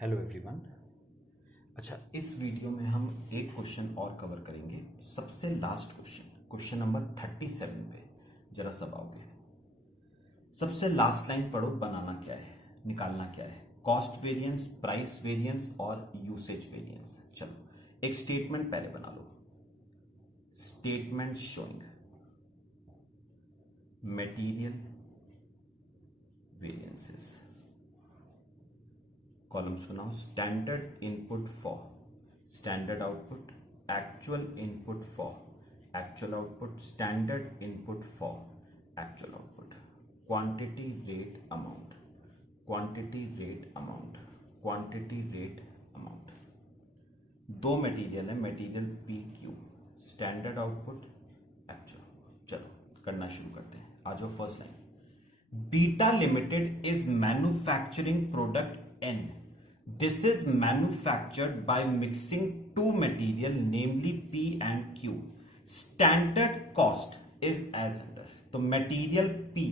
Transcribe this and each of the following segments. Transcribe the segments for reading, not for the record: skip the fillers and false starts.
Hello everyone. अच्छा, इस video में हम एक क्वेश्चन और कवर करेंगे। सबसे लास्ट क्वेश्चन नंबर 37 पे जरा सब आओगे। सबसे लास्ट लाइन पढ़ो, बनाना क्या है, निकालना क्या है, कॉस्ट वेरिएंस, प्राइस वेरिएंस और यूसेज वेरिएंस। चलो एक स्टेटमेंट पहले बना लो। Statement showing material variances. Columns बनाओ। Standard input for standard output, actual input for actual output, standard input for actual output, quantity rate amount, quantity rate amount, quantity rate amount. दो material है, material P Q, standard output, actual. चलो करना शुरू करते हैं। आ जाओ first line. Beta limited is manufacturing product N. This is manufactured by mixing two material, namely P and Q. Standard cost is as under. तो material P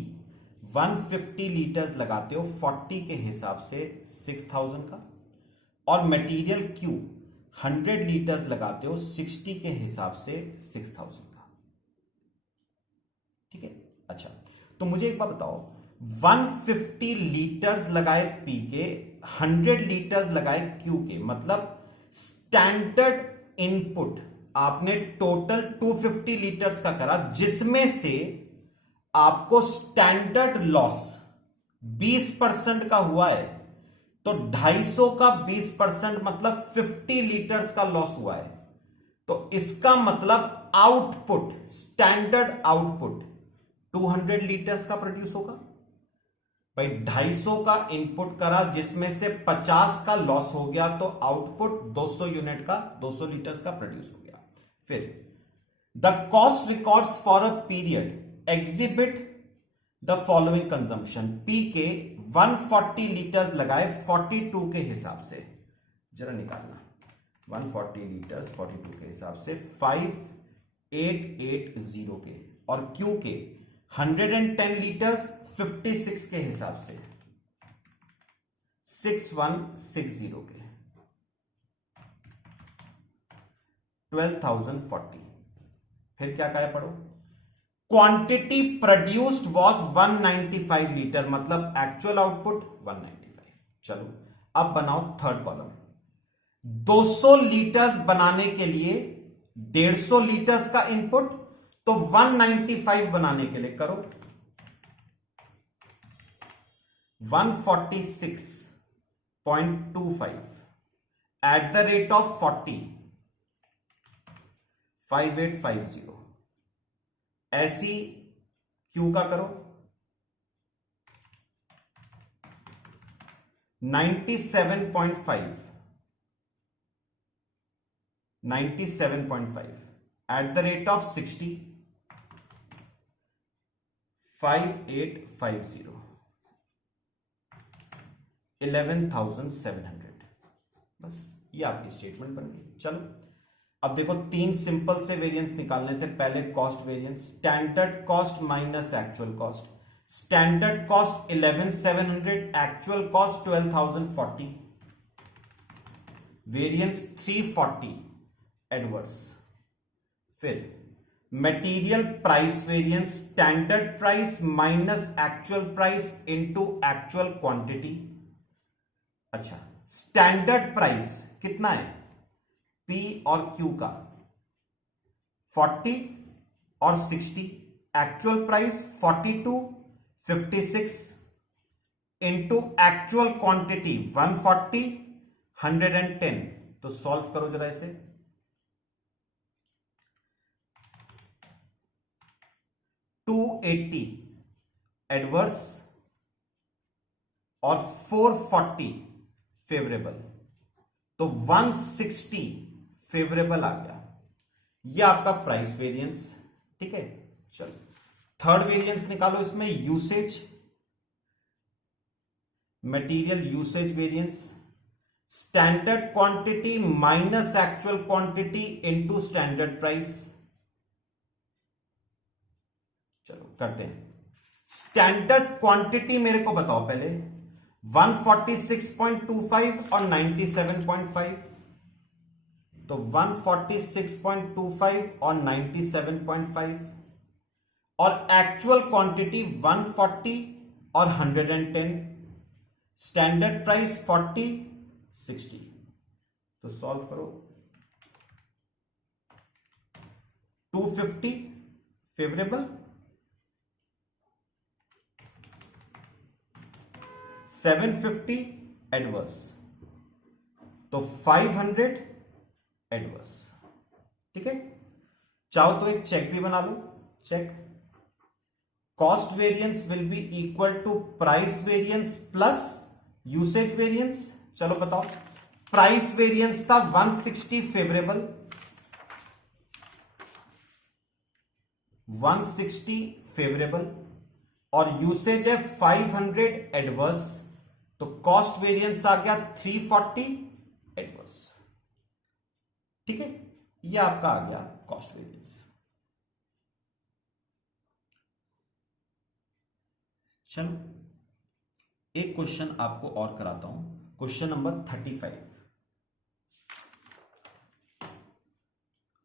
150 litres लगाते हो 40 के हिसाब से 6000 का, और मटेरियल Q 100 लीटर्स लगाते हो 60 के हिसाब से 6000 का। ठीक है। अच्छा, तो मुझे एक बात बताओ, 150 लीटर्स लगाए P के, 100 लीटर्स लगाए Q के, मतलब स्टैंडर्ड इनपुट आपने टोटल 250 लीटर्स का करा, जिसमें से आपको स्टैंडर्ड लॉस 20% का हुआ है। तो 250 का 20% मतलब 50 लीटर्स का लॉस हुआ है। तो इसका मतलब आउटपुट, स्टैंडर्ड आउटपुट 200 लीटर्स का प्रोड्यूस होगा। भाई 250 का इनपुट करा, जिसमें से 50 का लॉस हो गया, तो आउटपुट 200 यूनिट का, 200 लीटर्स का प्रोड्यूस हो गया। फिर the cost records for a period exhibit the following consumption. P के 140 लीटर्स लगाए 42 के हिसाब से, जरा निकालना। 140 लीटर्स 42 के हिसाब से 5880 के, और क्यू के 110 लीटर्स 56 के हिसाब से 6160 के 12040। फिर क्या कहा पढ़ो। क्वांटिटी प्रोड्यूस्ड वाज 195 लीटर, मतलब एक्चुअल आउटपुट 195। चलो अब बनाओ थर्ड कॉलम। 200 लीटर्स बनाने के लिए 150 लीटर्स का इनपुट, तो 195 बनाने के लिए करो 146.25 एट द रेट ऑफ 40, 5850। ऐसी क्यू का करो 97.5 एट द रेट ऑफ 60, 5850, 11,700। बस ये आपकी स्टेटमेंट बन गई। चलो अब देखो, तीन सिंपल से वेरिएंस निकालने थे। पहले cost variance, standard cost minus actual cost. Standard cost 11,700, actual cost 12,040, variance 340 adverse. फिर material price variance, standard price minus actual price into actual quantity. अच्छा, स्टैंडर्ड प्राइस कितना है P और Q का 40 और 60, actual price 42, 56 into actual quantity 140, 110। तो solve करो जरा इसे। 280 एडवर्स और 440 फेवरेबल, तो 160 फेवरेबल आ गया। यह आपका प्राइस वेरिएंस। ठीक है। चलो थर्ड वेरिएंस निकालो इसमें, usage, material usage variance, standard quantity minus actual quantity into standard price. चलो करते हैं। स्टैंडर्ड क्वांटिटी मेरे को बताओ पहले, 146.25 और 97.5, तो 146.25 और 97.5, और एक्चुअल क्वांटिटी 140 और 110, स्टैंडर्ड प्राइस 40, 60। तो सॉल्व करो। 250 फेवरेबल, 750 एडवर्स, तो 500 एडवर्स। ठीक है, चाहो तो एक चेक भी बना लो। Check, cost variance will be equal to price variance plus usage variance. चलो बताओ, प्राइस वेरिएंस था 160 फेवरेबल, 160 फेवरेबल, और यूसेज है 500 एडवर्स, तो कॉस्ट वेरिएंस आ गया 340 एडवर्स। ठीक है, यह आपका आ गया कॉस्ट वेरिएंस। चलो एक क्वेश्चन आपको और कराता हूं, क्वेश्चन नंबर 35।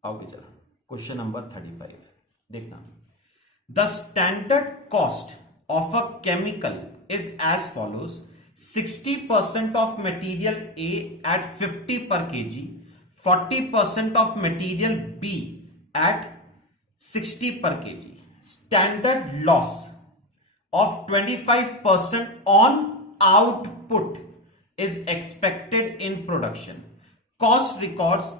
आओगे जरा, क्वेश्चन नंबर 35 देखना। The standard cost of a chemical is as follows: 60% of material A at 50 per KG, 40% of material B at 60 per KG, standard loss of 25% on output is expected in production. Cost records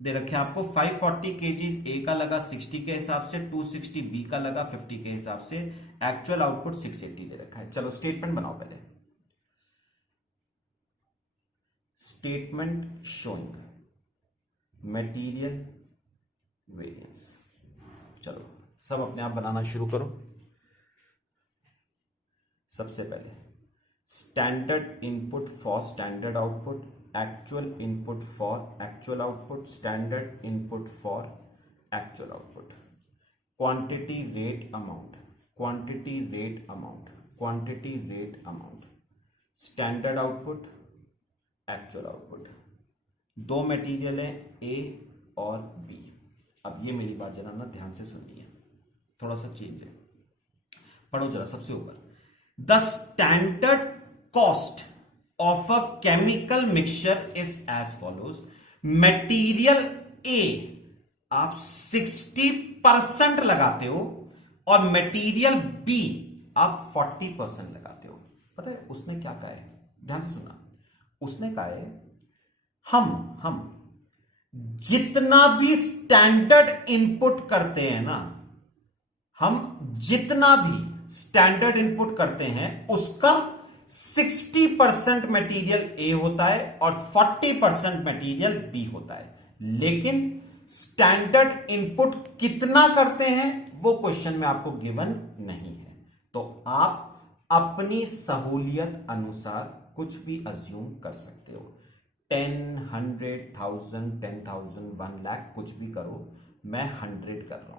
दे रखे आपको 540 kgs A का लगा 60 के हिसाब से, 260 B का लगा 50 के हिसाब से, एक्चुअल आउटपुट 680 दे रखा है। चलो स्टेटमेंट बनाओ पहले। Statement showing material variance. चलो सब अपने आप बनाना शुरू करो। सबसे पहले standard input for standard output, actual input for actual output, standard input for actual output, quantity rate amount, quantity rate amount, quantity rate amount, standard output, actual output. दो material है ए और बी। अब ये मेरी बात जरा ना ध्यान से सुनिए, थोड़ा सा चेंज है, पढ़ो जरा सबसे ऊपर। The standard cost of a chemical mixture is as follows: Material A आप 60% लगाते हो और मटेरियल B आप 40% लगाते हो। पता है उसने क्या कहा है? ध्यान से सुना। उसने कहा है हम जितना भी स्टैंडर्ड इनपुट करते हैं ना, हम जितना भी स्टैंडर्ड इनपुट करते हैं उसका 60% मटेरियल ए होता है और 40% मटेरियल बी होता है। लेकिन स्टैंडर्ड इनपुट कितना करते हैं वो क्वेश्चन में आपको गिवन नहीं है, तो आप अपनी सहूलियत अनुसार कुछ भी अज्यूम कर सकते हो। 10, 100,000, 10,000, 1 लाख कुछ भी करो, मैं 100 कर रहा हूं।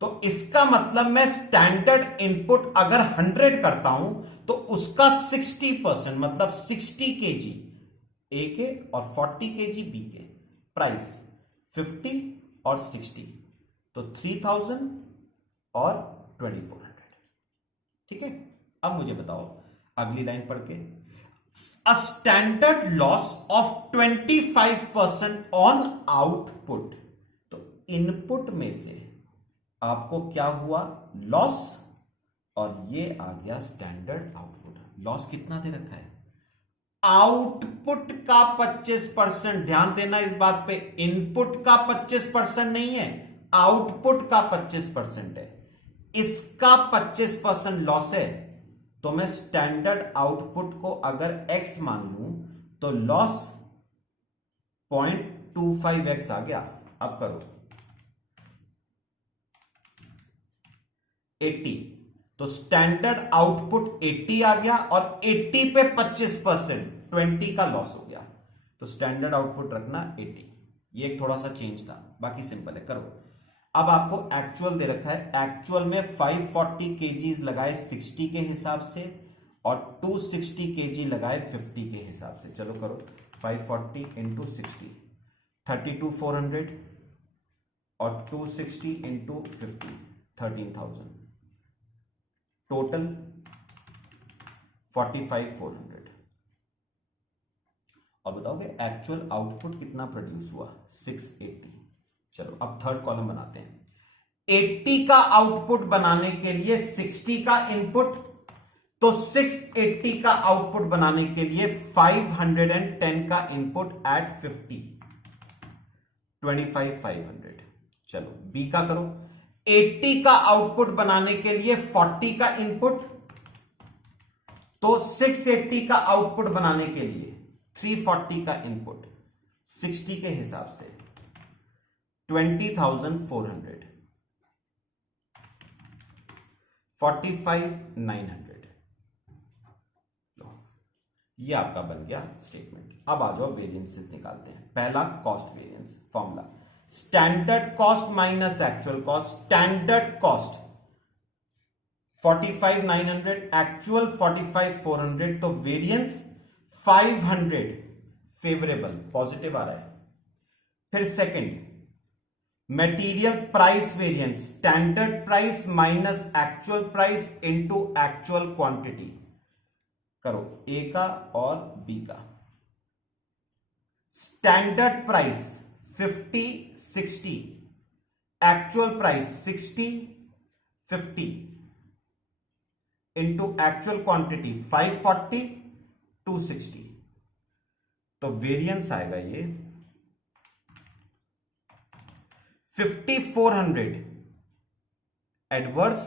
तो इसका मतलब मैं स्टैंडर्ड इनपुट अगर 100 करता हूं तो उसका 60% मतलब 60 केजी ए के और 40 केजी बी के, प्राइस 50 और 60, तो 3000 और 2400। ठीक है, अब मुझे बताओ अगली लाइन पढ़ के। A standard loss of 25% on output, तो इनपुट में से आपको क्या हुआ? लॉस, और ये आ गया स्टैंडर्ड आउटपुट। लॉस कितना दे रखा है? आउटपुट का 25%। ध्यान देना इस बात पे, इनपुट का 25% नहीं है, आउटपुट का 25% है। इसका 25% लॉस है, तो मैं स्टैंडर्ड आउटपुट को अगर x मान लूं तो लॉस 0.25x आ गया। अब करो 80, तो स्टैंडर्ड आउटपुट 80 आ गया और 80 पे 25% 20 का लॉस हो गया, तो स्टैंडर्ड आउटपुट रखना 80। ये एक थोड़ा सा चेंज था, बाकी सिंपल है, करो। अब आपको एक्चुअल दे रखा है, एक्चुअल में 540 केजीज लगाए 60 के हिसाब से और 260 केजी लगाए 50 के हिसाब से। चलो करो, 540 इंटू 60, 32,400 और 260 इंटू 50, 13,000, टोटल 45,400। और बताओगे एक्चुअल आउटपुट कितना प्रोड्यूस हुआ? 680। चलो अब थर्ड कॉलम बनाते हैं। 80 का आउटपुट बनाने के लिए 60 का इनपुट, तो 680 का आउटपुट बनाने के लिए 510 का इनपुट एट 50, 25,500। चलो बी का करो। 80 का आउटपुट बनाने के लिए 40 का इनपुट, तो 680 का आउटपुट बनाने के लिए 340 का इनपुट 60 के हिसाब से 20,400, 45,900। ये आपका बन गया स्टेटमेंट। अब आ जाओ वेरिएंसेस निकालते हैं। पहला cost variance formula, standard cost minus actual cost. Standard cost 45,900, actual 45,400, तो वेरिएंस 500 फेवरेबल, पॉजिटिव आ रहा है। फिर second, material price variance, standard price minus actual price into actual quantity. करो ए का और बी का। Standard price 50 60, actual price 60 50 into actual quantity 540 260, तो variance आएगा ये 5,400 एडवर्स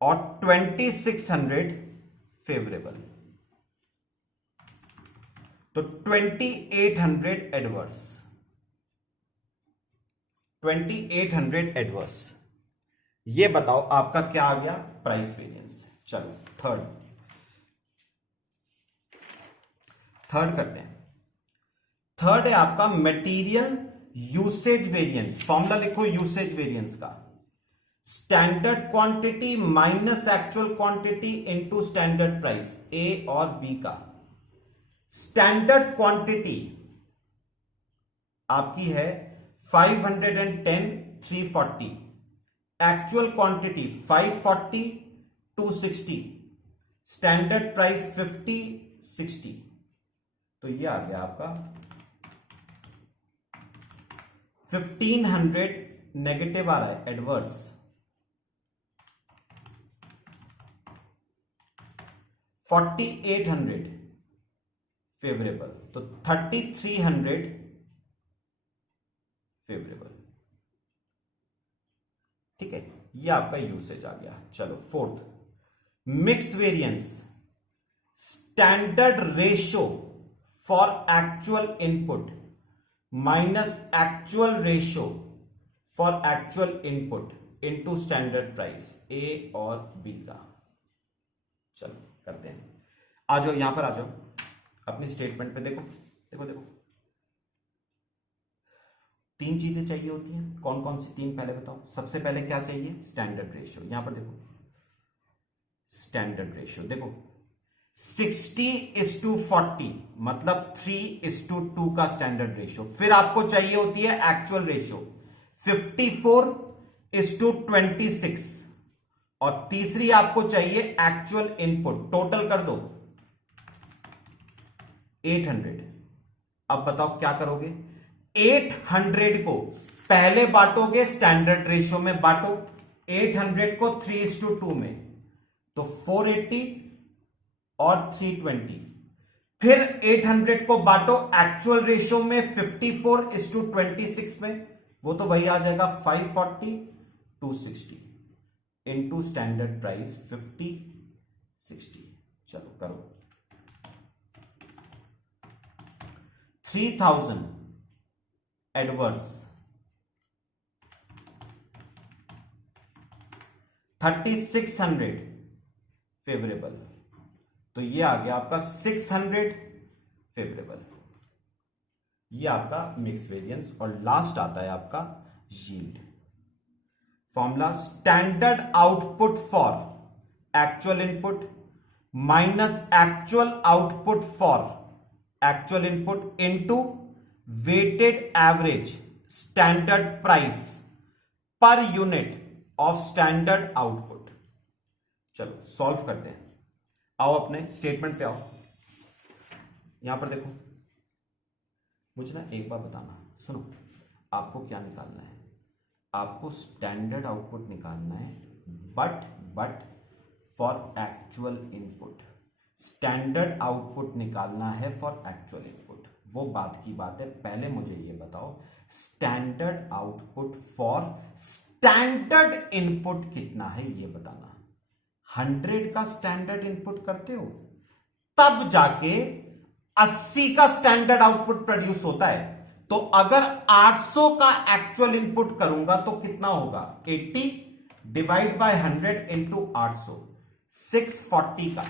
और 2,600 फेवरेबल, तो 2,800 एडवर्स, 2,800 एडवर्स। ये बताओ आपका क्या आ गया? Price variance. चलो थर्ड करते हैं। थर्ड है आपका मटेरियल यूसेज वेरिएंस। फॉर्मूला लिखो यूसेज वेरिएंस का, standard quantity minus actual quantity into standard price, A और बी का। स्टैंडर्ड क्वांटिटी आपकी है 510 340, एक्चुअल क्वांटिटी 540 260, स्टैंडर्ड प्राइस 50 60, तो ये आ गया आपका 1,500 नेगेटिव आ रहा है एडवर्स, 4,800 फेवरेबल, तो 3,300 फेवरेबल। ठीक है, ये आपका यूसेज आ गया। चलो fourth, mix variance, standard ratio for actual input minus actual ratio for actual input into standard price, A और बी का। चलो करते हैं, आ जाओ यहां पर, आ जाओ अपनी स्टेटमेंट पे। देखो देखो देखो, तीन चीजें चाहिए होती हैं। कौन कौन सी तीन, पहले बताओ। सबसे पहले क्या चाहिए? Standard ratio. यहां पर देखो स्टैंडर्ड रेशियो, देखो 60:40 मतलब 3:2 का स्टैंडर्ड रेशियो। फिर आपको चाहिए होती है एक्चुअल रेशियो 54:26, और तीसरी आपको चाहिए एक्चुअल इनपुट। टोटल कर दो 800। अब बताओ क्या करोगे? 800 को पहले बांटोगे, स्टैंडर्ड रेशियो में बांटो, 800 को 3:2 में, तो 480 और 320। फिर 800 को बांटो एक्चुअल रेशियो में 54:26 में, वो तो वही आ जाएगा 540 260 इंटू स्टैंडर्ड प्राइस 50 60। चलो करो, 3,000 एडवर्स, 3,600 फेवरेबल, तो ये आ गया आपका 600 फेवरेबल। ये आपका मिक्स वेरिएंस। और लास्ट आता है आपका yield. Formula, standard output for actual input minus actual output for actual input into weighted average standard price per unit of standard output. चलो सॉल्व करते हैं। आओ अपने स्टेटमेंट पे आओ। यहां पर देखो, मुझे ना एक बार बताना, सुनो, आपको क्या निकालना है? आपको स्टैंडर्ड आउटपुट निकालना है, but for actual input. Standard output निकालना है फॉर एक्चुअल इनपुट, वो बात की बात है। पहले मुझे ये बताओ, standard output for standard input कितना है ये बताना। 100 का स्टैंडर्ड इनपुट करते हो तब जाके 80 का स्टैंडर्ड आउटपुट प्रोड्यूस होता है। तो अगर 800 का एक्चुअल इनपुट करूंगा तो कितना होगा? 80 डिवाइड बाय 100 इंटू 800, 640 का।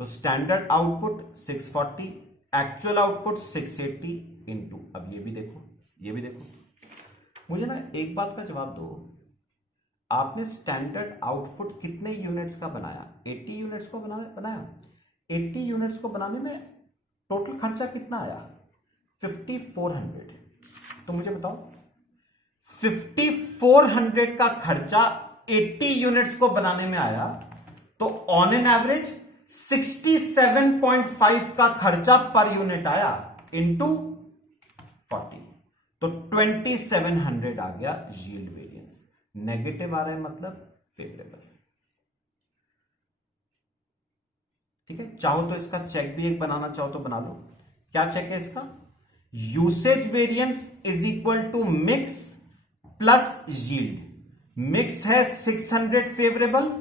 तो standard output 640, actual output 680 into, अब ये भी देखो, ये भी देखो। मुझे ना एक बात का जवाब दो, आपने स्टैंडर्ड आउटपुट कितने यूनिट्स का बनाया? 80 यूनिट्स को बनाया। 80 यूनिट्स को बनाने में टोटल खर्चा कितना आया? 5400। तो मुझे बताओ, 5400 का खर्चा 80 यूनिट्स को बनाने में आया, तो ऑन एन एवरेज 67.5 का खर्चा पर यूनिट आया इंटू 40, तो 2700 आ गया यील्ड वेरिएंस। नेगेटिव आ रहा है मतलब फेवरेबल। ठीक है, चाहो तो इसका चेक भी एक बनाना चाहो तो बना लो। क्या चेक है इसका? Usage variance is equal to mix plus yield. Mix है 600 फेवरेबल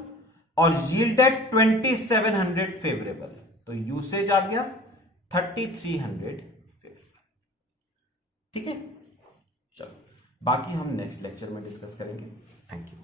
और यील्ड है 2700 फेवरेबल, तो यूसेज आ गया 3300 फेवरेबल। ठीक है, चलो बाकी हम नेक्स्ट लेक्चर में डिस्कस करेंगे। Thank you.